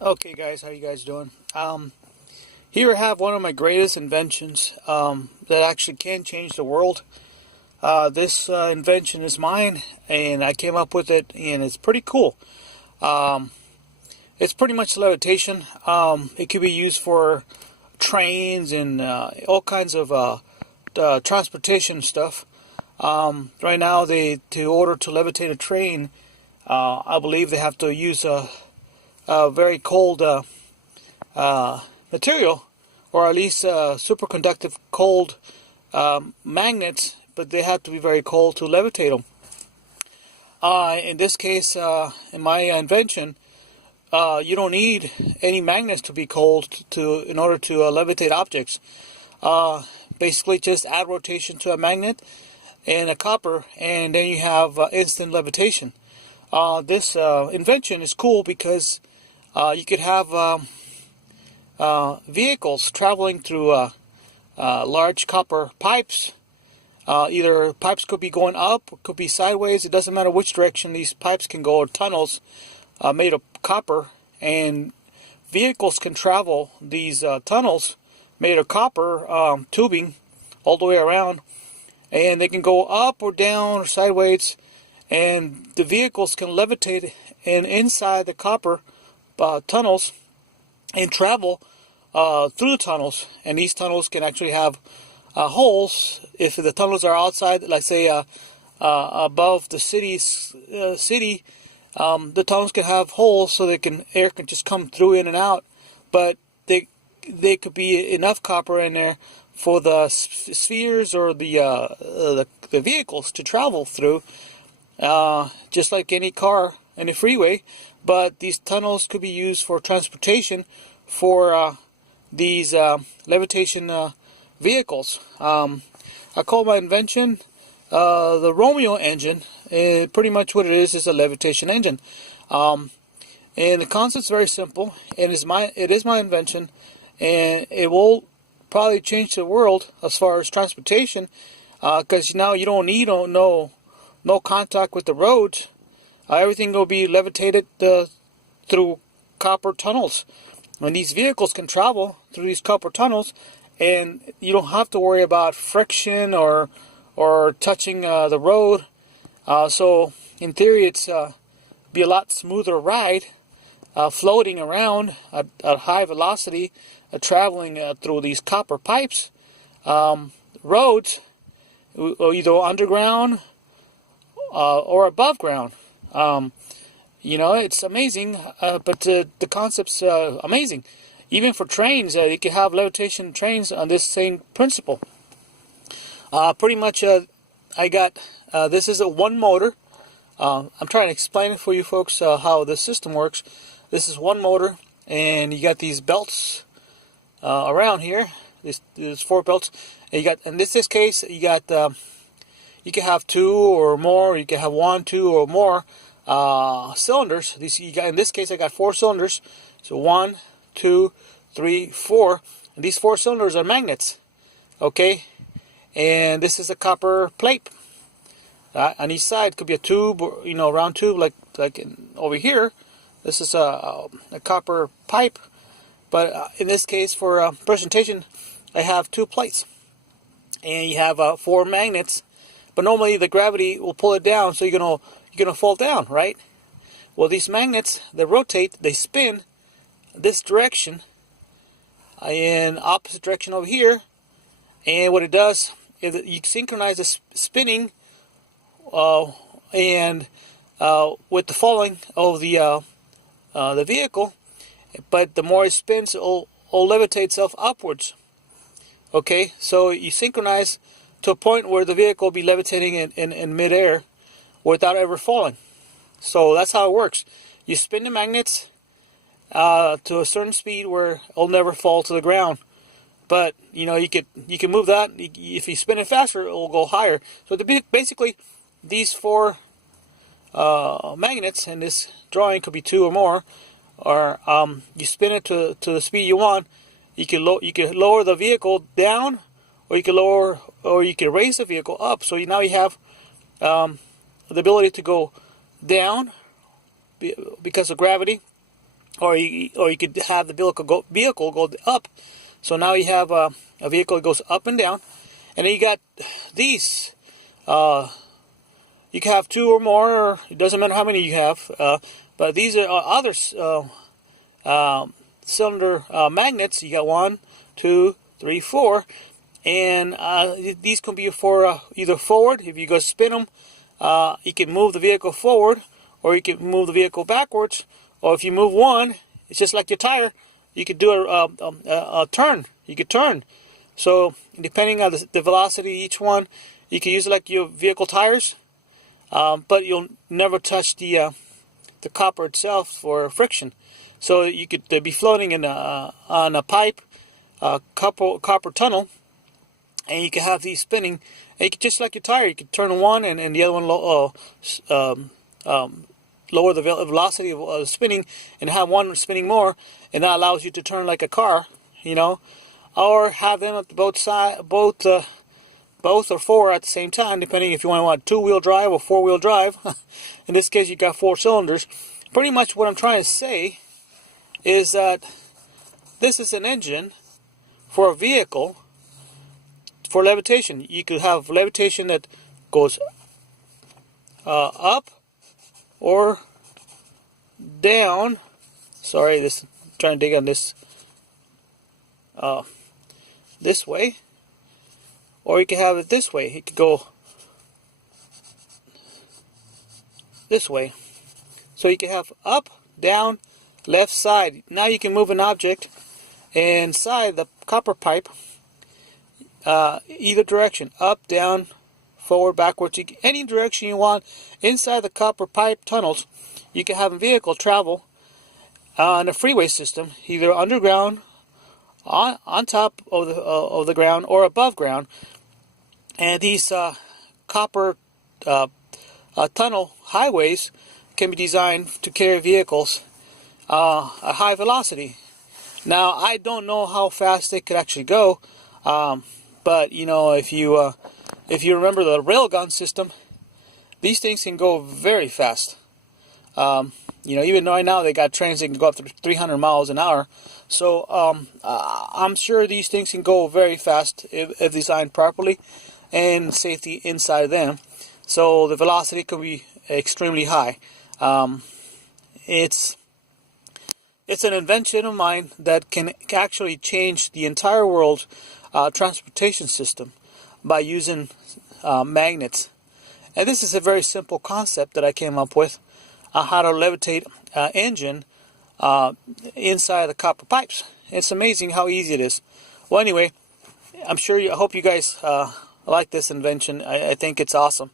Okay guys, how you guys doing? Here I have one of my greatest inventions that actually can change the world. This invention is mine and I came up with it and it's pretty cool. Um, it's pretty much levitation. It could be used for trains and all kinds of transportation stuff. Right now, to order to levitate a train, I believe they have to use a very cold material, or at least superconductive cold magnets, but they have to be very cold to levitate them. In this case, in my invention, you don't need any magnets to be cold in order to levitate objects. Basically, just add rotation to a magnet and a copper, and then you have instant levitation. This invention is cool because you could have vehicles traveling through large copper pipes. Either pipes could be going up, could be sideways. It doesn't matter which direction these pipes can go, or tunnels made of copper. And vehicles can travel these tunnels made of copper tubing all the way around. And they can go up or down or sideways. And the vehicles can levitate inside the copper tunnels and travel through the tunnels. And these tunnels can actually have holes. If the tunnels are outside, like say above the city, the tunnels can have holes so air can just come through in and out. But they could be enough copper in there for the spheres or the vehicles to travel through, just like any car in a freeway. But these tunnels could be used for transportation for these levitation vehicles. I call my invention the Romeo engine. Pretty much what it is a levitation engine. And the concept's very simple. It is my invention, and it will probably change the world as far as transportation, because now you don't need no contact with the roads. Everything will be levitated through copper tunnels, and these vehicles can travel through these copper tunnels, and you don't have to worry about friction or touching the road. So in theory, it's be a lot smoother ride, floating around at high velocity, traveling through these copper pipes. Roads, either underground or above ground. It's amazing, but the concept's amazing. Even for trains, you can have levitation trains on this same principle. Pretty much, I got this is a one motor. I'm trying to explain it for you folks how this system works. This is one motor, and you got these belts around here. There's 4 belts. And you got, in this case, you got you can have 2 or more. You can have 1, 2, or more cylinders. In this case, I got 4 cylinders. So 1, 2, 3, 4. And these 4 cylinders are magnets. Okay, and this is a copper plate. On each side could be a tube, or round tube, like over here. This is a copper pipe. But in this case, for presentation, I have 2 plates, and you have 4 magnets. But normally the gravity will pull it down, so you're gonna fall down, right? Well, these magnets, they rotate, they spin this direction, in opposite direction over here. And what it does is you synchronize the spinning and with the falling of the vehicle. But the more it spins, it'll levitate itself upwards. Okay, so you synchronize to a point where the vehicle will be levitating in midair without ever falling. So that's how it works. You spin the magnets to a certain speed where it'll never fall to the ground. But you can move that. If you spin it faster, it will go higher. So basically, these 4 magnets in this drawing could be 2 or more. Or you spin it to the speed you want. You can lower the vehicle down, or you can raise the vehicle up. So now you have the ability to go down because of gravity, or you could have the vehicle go up. So now you have a vehicle that goes up and down, and then you got these. You can have two or more, or it doesn't matter how many you have. But these are other cylinder magnets. You got 1, 2, 3, 4, and these can be for either forward. If you go spin them, you can move the vehicle forward, or you can move the vehicle backwards. Or if you move one, it's just like your tire. You could do a turn. You could turn. So depending on the velocity of each one, you can use it like your vehicle tires. But you'll never touch the copper itself for friction. So you could be floating in on a pipe, copper tunnel, and you can have these spinning. And you could, just like your tire, you could turn one and the other one lower the velocity of spinning, and have one spinning more, and that allows you to turn like a car, you know, or have them at both or four at the same time, depending if you want 2-wheel drive or 4-wheel drive. In this case, you got 4 cylinders. Pretty much what I'm trying to say is that this is an engine for a vehicle for levitation. You could have levitation that goes up or down. Sorry, I'm trying to dig on this this way. Or you can have it this way. It could go this way. So you can have up, down, left, side. Now you can move an object inside the copper pipe either direction. Up, down, forward, backwards. Any direction you want inside the copper pipe tunnels. You can have a vehicle travel on a freeway system, either underground, on top of the ground, or above ground. And these copper tunnel highways can be designed to carry vehicles at high velocity. Now, I don't know how fast they could actually go, but you know, if you remember the railgun system, these things can go very fast. You know, even right now they got trains that can go up to 300 miles an hour. So I'm sure these things can go very fast if designed properly, and safety inside of them. So the velocity can be extremely high. It's an invention of mine that can actually change the entire world transportation system by using magnets. And this is a very simple concept that I came up with, how to levitate engine inside the copper pipes. It's amazing how easy it is. Well, anyway, I hope you guys like this invention. I think it's awesome.